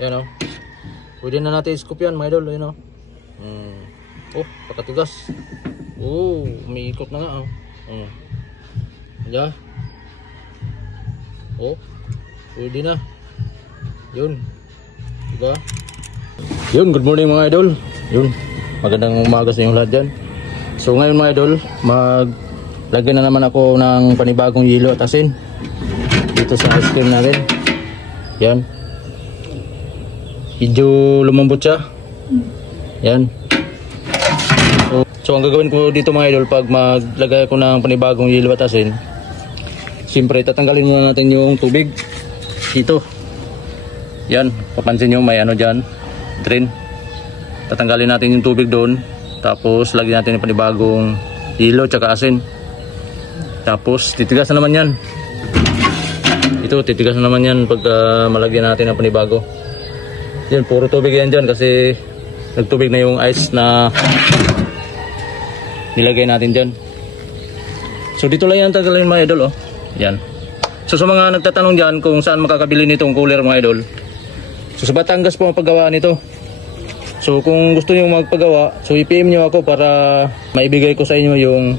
Yan o. Pwede na natin i-scoop yan mga idol. Yan o. Oh, pakatigas. Oh, umiikot na nga o. Diyan. Oh, pwede na. Yun. Diba? Yun, good morning mga idol. Yun, magandang umaga sa inyong lahat dyan. So ngayon mga idol, maglagyan na naman ako ng panibagong yelo at asin dito sa ice cream natin. Yan. Medyo lumambot siya. Yan. So ang gagawin ko dito mga idol, pag maglagay ako ng panibagong yelo at asin, siyempre tatanggalin muna natin yung tubig dito. Yan, papansin nyo may ano dyan, drain. Tatanggalin natin yung tubig doon, tapos lagyan natin yung panibagong yelo tsaka asin. Tapos titigas na naman yan. Ito, titigas na naman yan pag malagyan natin ng panibago. Yan, puro tubig yan dyan kasi nagtubig na yung ice na nilagay natin dyan. So dito lang yan tagalin mga idol, oh. Yan. So sa mga nagtatanong dyan kung saan makakabili nitong cooler mga idol, so sa Batangas po ang paggawa nito. So kung gusto niyo magpagawa, so i-PM niyo ako para maibigay ko sa inyo yung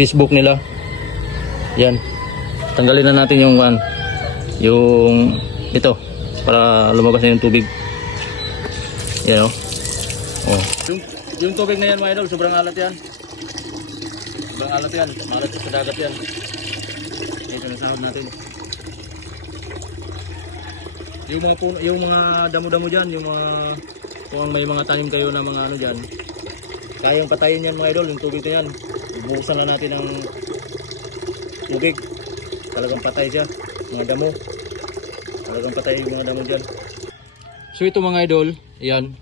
Facebook nila. Yan. Tanggalin na natin yung ito para lumabas na yung tubig. Yan o. Oh. Yung tubig na yan mga idol, sobrang alat yan. Sobrang alat yan. Malat sa dagat yan. Ito na sahod natin. Yung mga puno, yung mga damo-damo diyan, yung mga kung may mga tanim kayo na mga ano diyan, kayang patayin yan mga idol, yung tubig na yan. Bubuhusan na natin ng tubig. Talagang patay siya, mga damo. Talagang patay yung mga damo diyan. So ito mga idol, ayan.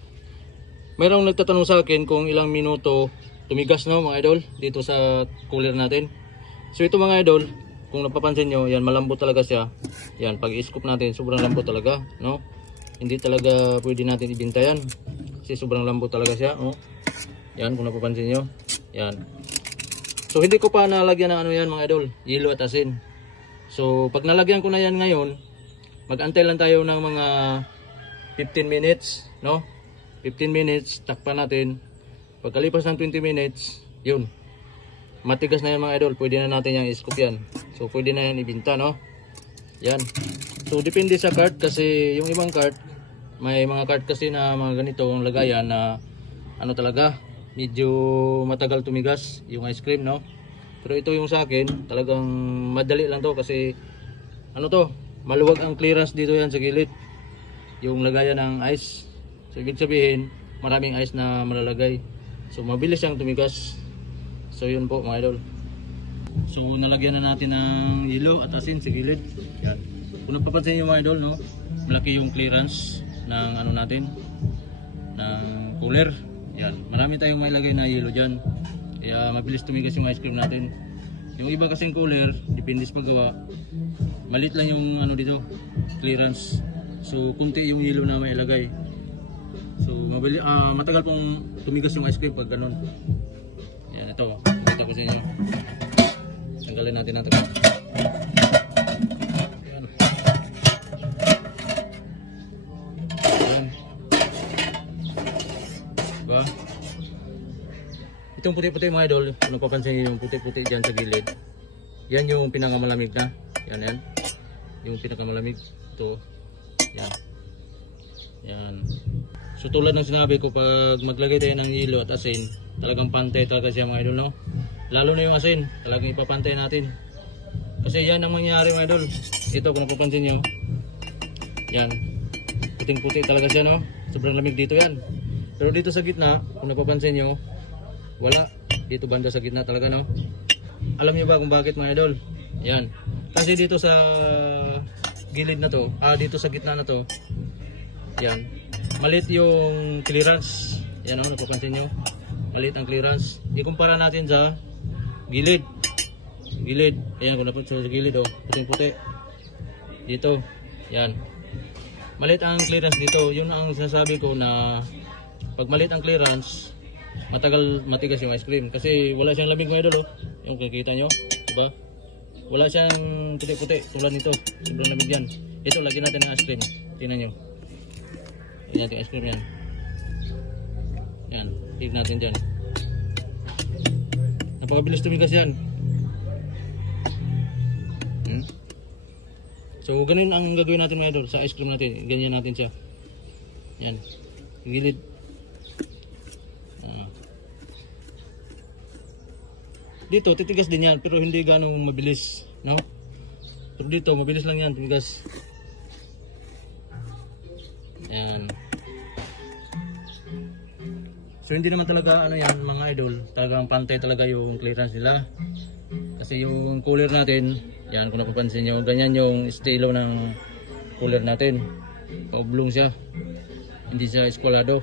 Mayroong nagtatanong sa akin kung ilang minuto tumigas no mga idol dito sa cooler natin. So ito mga idol, kung napapansin nyo, yan malambot talaga siya. Yan, pag i-scoop natin, sobrang lambot talaga, no? Hindi talaga pwede natin ibenta yan. Kasi sobrang lambot talaga siya, no? Yan, kung napapansin nyo. Yan. So hindi ko pa nalagyan ng ano yan mga idol, yelo at asin. So pag nalagyan ko na yan ngayon, mag-antay lang tayo ng mga 15 minutes, no? 15 minutes, takpan natin. Pagkalipas ng 20 minutes, yun. Matigas na yan mga idol, pwede na natin yung i-scoop yan. So pwede na yan ibenta, no? Yan. So depende sa cart kasi yung ibang cart, may mga cart kasi na mga ganitong lagayan na ano talaga, medyo matagal tumigas yung ice cream, no? Pero ito yung sa akin, talagang madali lang to kasi ano to, maluwag ang clearance dito yan sa gilid. Yung lagayan ng ice. So ibig sabihin, maraming ice na malalagay. So mabilis siyang tumigas. So yun po mga idol. So nalagyan na natin ng yelo at asin sa gilid. Yan. Kung napapansin nyo mga idol, no, malaki yung clearance ng ano natin, ng cooler. Yan. Marami tayong mailagay na yelo dyan. Kaya mabilis tumigas yung ice cream natin. Yung iba kasing cooler, depende sa paggawa, malit lang yung ano dito, clearance. So kunti yung yelo na mailagay. So matagal pong tumigas yung ice cream pag ganun. Yan, ito. Ito ko sa inyo. Tanggalin natin natin. Yan. Yan. Diba? Itong puti-puti mga idol, kung napapansin nyo yung puti-puti dyan sa gilid, yan yung pinakamalamig na. Yan, yan. Yung pinakamalamig. Ito. Yan. Yan. So tulad ng sinabi ko, pag maglagay tayo ng yelo at asin, talagang pantay talaga siya mga idol, no? Lalo na yung asin, talagang ipapantay natin. Kasi yan ang mangyayari mga idol. Ito kung napapansin nyo, yan, puting-puti talaga siya, no? Sobrang lamig dito yan. Pero dito sa gitna, kung napapansin nyo, wala. Dito banda sa gitna talaga, no? Alam nyo ba kung bakit mga idol? Yan. Kasi dito sa gilid na to, dito sa gitna na to, yan, malit yung clearance. Yan o, napapansin nyo, malit ang clearance. Ikumpara natin sa gilid. Gilid, ayan, kung napapansin sa gilid, puting-puti. Dito, yan, malit ang clearance dito. Yun ang sinasabi ko na pag malit ang clearance, matigas yung ice cream. Kasi wala siyang lamig mga idol, yung kikita nyo, diba? Wala siyang puti-puti tulad nito. Sobrang lamig yan. Ito, lagyan natin ng ice cream. Tingnan nyo. Lagyan natin ice cream yan. Yan, hig natin dyan. Napakabilis tumigas yan. So ganun ang gagawin natin mga idol sa ice cream natin. Ganyan natin siya. Yan. Gilid. Dito titigas din yan pero hindi ganong mabilis, no? Pero dito mabilis lang yan tumigas. Yan. So hindi naman talaga ano yan mga idol, talagang pantay talaga yung clearance nila. Kasi yung cooler natin, yan kung napapansin nyo, ganyan yung estilo ng cooler natin. Oblong siya. Hindi siya eskwalado.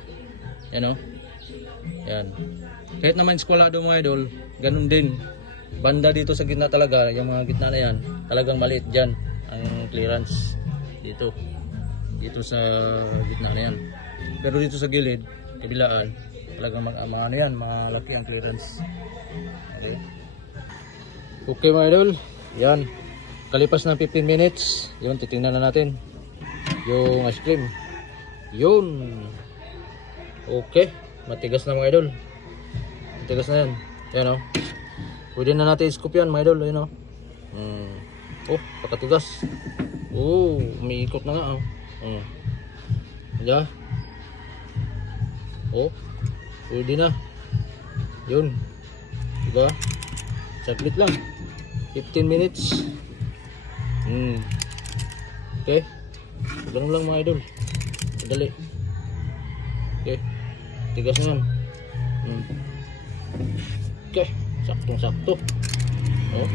Yan o. Yan. Kahit naman eskwalado mga idol, ganun din. Banda dito sa gitna talaga, yung mga gitna na yan, talagang maliit dyan ang clearance. Dito. Dito sa gitna na yan. Pero dito sa gilid, kabilaan, talagang mga ano yan, mga laki ang clearance. Okay. Okay mga idol, yan. Kalipas ng 15 minutes, yun, titingnan na natin yung ice cream. Yun. Okay, matigas na mga idol. Matigas na yan. Yan o. Pwede na natin scoop yan mga idol. Yan o. Oh, pakatigas. Oh, umiikot na nga o. Yeah. Oh, pwede na. Yun. Diba? Saglit lang. 15 minutes. Okay. Ganun lang mga idol. Madali. Okay. Tigas na yan. Okay. Saktong sakto. Oh.